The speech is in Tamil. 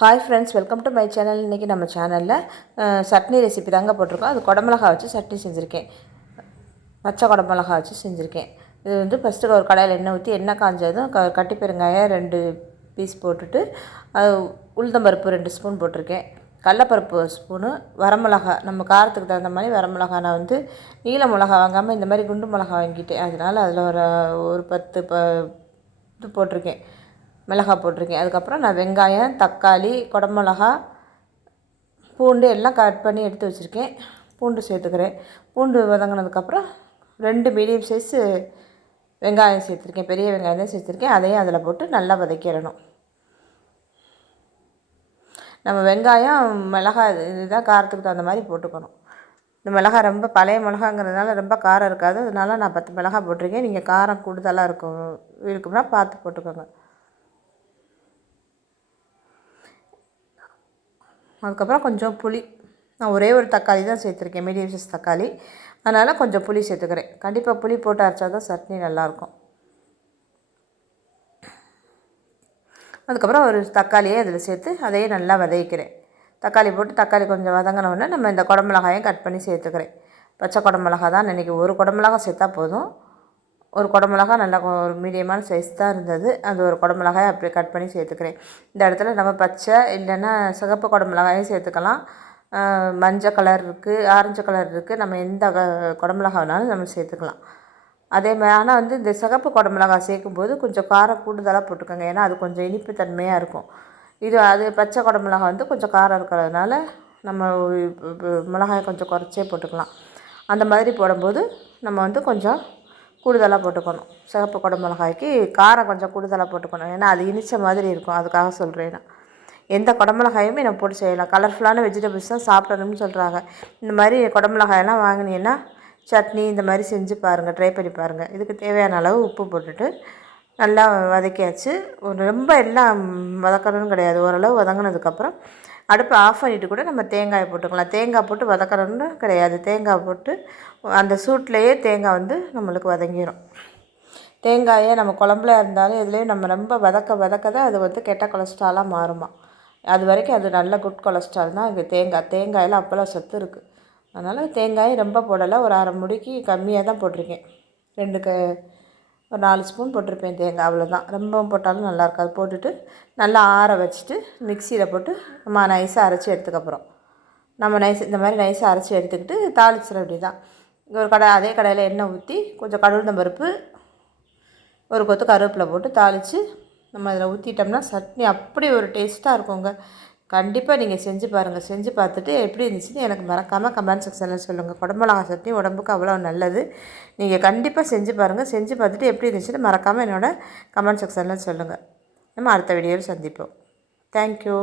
Hi friends, welcome to my channel. இன்றைக்கி நம்ம சேனலில் சட்னி ரெசிபி தாங்க போட்டிருக்கோம். அது குடமிளகா வச்சு சட்னி செஞ்சுருக்கேன். பச்சை குடமிளகா வச்சு செஞ்சுருக்கேன். இது வந்து ஃபஸ்ட்டு ஒரு கடாயில் எண்ணெய் ஊற்றி எண்ணெய் காஞ்சதும் கட்டி பெருங்காயம் 2 பீஸ் போட்டுட்டு உளுந்தம்பருப்பு 2 ஸ்பூன் போட்டிருக்கேன். கடலப்பருப்பு ஸ்பூனு, வரமிளகா நம்ம காரத்துக்கு தகுந்த மாதிரி வரமிளகா. நான் வந்து நீல மிளகா வாங்காமல் இந்த மாதிரி குண்டு மிளகா வாங்கிட்டேன். அதனால் அதில் ஒரு 10 இது போட்டிருக்கேன், மிளகாய் போட்டிருக்கேன். அதுக்கப்புறம் நான் வெங்காயம், தக்காளி, குடமிளகா, பூண்டு எல்லாம் கட் பண்ணி எடுத்து வச்சுருக்கேன். பூண்டு சேர்த்துக்கிறேன். பூண்டு வதங்கினதுக்கப்புறம் 2 மீடியம் சைஸு வெங்காயம் சேர்த்துருக்கேன். பெரிய வெங்காயம் தான் சேர்த்துருக்கேன். அதையும் அதில் போட்டு நல்லா வதக்கிடணும். நம்ம வெங்காயம், மிளகாய் இதுதான் காரத்துக்கு தகுந்த மாதிரி போட்டுக்கணும். இந்த மிளகாய் ரொம்ப பழைய மிளகாங்கிறதுனால ரொம்ப காரம் இருக்காது. அதனால நான் 10 மிளகாய் போட்டிருக்கேன். நீங்கள் காரம் கூடுதலாக இருக்கும்னா பார்த்து போட்டுக்கோங்க. அதுக்கப்புறம் கொஞ்சம் புளி, நான் ஒரே ஒரு தக்காளி தான் சேர்த்துருக்கேன், மீடியம் சைஸ் தக்காளி. அதனால் கொஞ்சம் புளி சேர்த்துக்கிறேன். கண்டிப்பாக புளி போட்டு அரைச்சா தான் சட்னி நல்லாயிருக்கும். அதுக்கப்புறம் ஒரு தக்காளியை அதில் சேர்த்து அதையே நல்லா வதக்கிறேன். தக்காளி போட்டு தக்காளி கொஞ்சம் வதங்கினோடனே நம்ம இந்த குடமிளகாயும் கட் பண்ணி சேர்த்துக்கிறேன். பச்சை குடமிளகா தான் இன்றைக்கி ஒரு குடமிளகா சேர்த்தா போதும். ஒரு குடமிளகா நல்லா ஒரு மீடியமான சைஸ் தான் இருந்தது. அது ஒரு குடமிளகாயை அப்படியே கட் பண்ணி சேர்த்துக்கிறேன். இந்த இடத்துல நம்ம பச்சை இல்லைன்னா சிகப்பு குடமிளகாயும் சேர்த்துக்கலாம். மஞ்சள் கலர் இருக்குது, ஆரஞ்சு கலர் இருக்குது. நம்ம எந்த குடமிளகா வேணாலும் நம்ம சேர்த்துக்கலாம். அதே மாதிரி ஆனால் வந்து இந்த சிகப்பு குடமிளகாய் சேர்க்கும்போது கொஞ்சம் காரம் கூடுதலாக போட்டுக்கோங்க. ஏன்னா அது கொஞ்சம் இனிப்பு தன்மையாக இருக்கும். அது பச்சை குடமிளகாய் வந்து கொஞ்சம் காரம் இருக்கிறதுனால நம்ம மிளகாயை கொஞ்சம் குறைச்சே போட்டுக்கலாம். அந்த மாதிரி போடும்போது நம்ம வந்து கொஞ்சம் கூடுதலாக போட்டுக்கணும். சிகப்பு குடமிளகாய்க்கு காரம் கொஞ்சம் கூடுதலாக போட்டுக்கணும். ஏன்னா அது இனிச்ச மாதிரி இருக்கும். அதுக்காக சொல்கிறேன். நான் எந்த குடமிளகாயுமே நம்ம போட்டு செய்யலாம். கலர்ஃபுல்லான வெஜிடபிள்ஸ் தான் சாப்பிடணும்னு சொல்கிறாங்க. இந்த மாதிரி குடமிளகாயெல்லாம் வாங்கினீங்கன்னா சட்னி இந்த மாதிரி செஞ்சு பாருங்கள், ட்ரை பண்ணி பாருங்கள். இதுக்கு தேவையான அளவு உப்பு போட்டுட்டு நல்லா வதக்கியாச்சு. ரொம்ப எல்லாம் வதக்கணும்னு கிடையாது. ஓரளவு வதங்கினதுக்கப்புறம் அடுப்பை ஆஃப் பண்ணிவிட்டு கூட நம்ம தேங்காயை போட்டுக்கலாம். தேங்காய் போட்டு வதக்கணும்னு கிடையாது. தேங்காய் போட்டு அந்த சூட்லேயே தேங்காய் வந்து நம்மளுக்கு வதங்கிடும். தேங்காயை நம்ம குழம்புல இருந்தாலும் இதுலேயும் நம்ம ரொம்ப வதக்க தான் அது வந்து கெட்ட கொலஸ்ட்ராலாக மாறுமா. அது வரைக்கும் அது நல்ல குட் கொலஸ்ட்ரால் தான். இங்கே தேங்காயில் அப்போல்லாம் சத்து இருக்குது. அதனால் தேங்காய் ரொம்ப போடலை, ஒரு அரை முடிக்கு கம்மியாக தான் போட்டிருக்கேன். ஒரு 4 ஸ்பூன் போட்டிருப்பேன் தேங்காய், அவ்வளோதான். ரொம்பவும் போட்டாலும் நல்லா இருக்காது. போட்டுட்டு நல்லா ஆற வச்சுட்டு மிக்சியில் போட்டு நம்ம நைஸாக அரைச்சி எடுத்துக்கப்புறம் நம்ம இந்த மாதிரி நைஸாக அரைச்சி எடுத்துக்கிட்டு தாளிச்சிட வேண்டியதான். அதே கடாயில் எண்ணெய் ஊற்றி கொஞ்சம் கடுகு பருப்பு, ஒரு கொத்து கருவேப்பிலை போட்டு தாளித்து நம்ம அதில் ஊற்றிட்டோம்னா சட்னி அப்படி ஒரு டேஸ்ட்டாக இருக்குங்க. கண்டிப்பாக நீங்கள் செஞ்சு பாருங்கள். செஞ்சு பார்த்துட்டு எப்படி இருந்துச்சுன்னு எனக்கு மறக்காமல் கமெண்ட் செக்ஷனில் சொல்லுங்கள். குடமிளகா சட்னி உடம்புக்கு அவ்வளோ நல்லது. நீங்கள் கண்டிப்பாக செஞ்சு பாருங்கள். செஞ்சு பார்த்துட்டு எப்படி இருந்துச்சுன்னு மறக்காமல் என்னோடய கமெண்ட் செக்ஷனில் சொல்லுங்கள். நம்ம அடுத்த வீடியோவில் சந்திப்போம். தேங்க்யூ.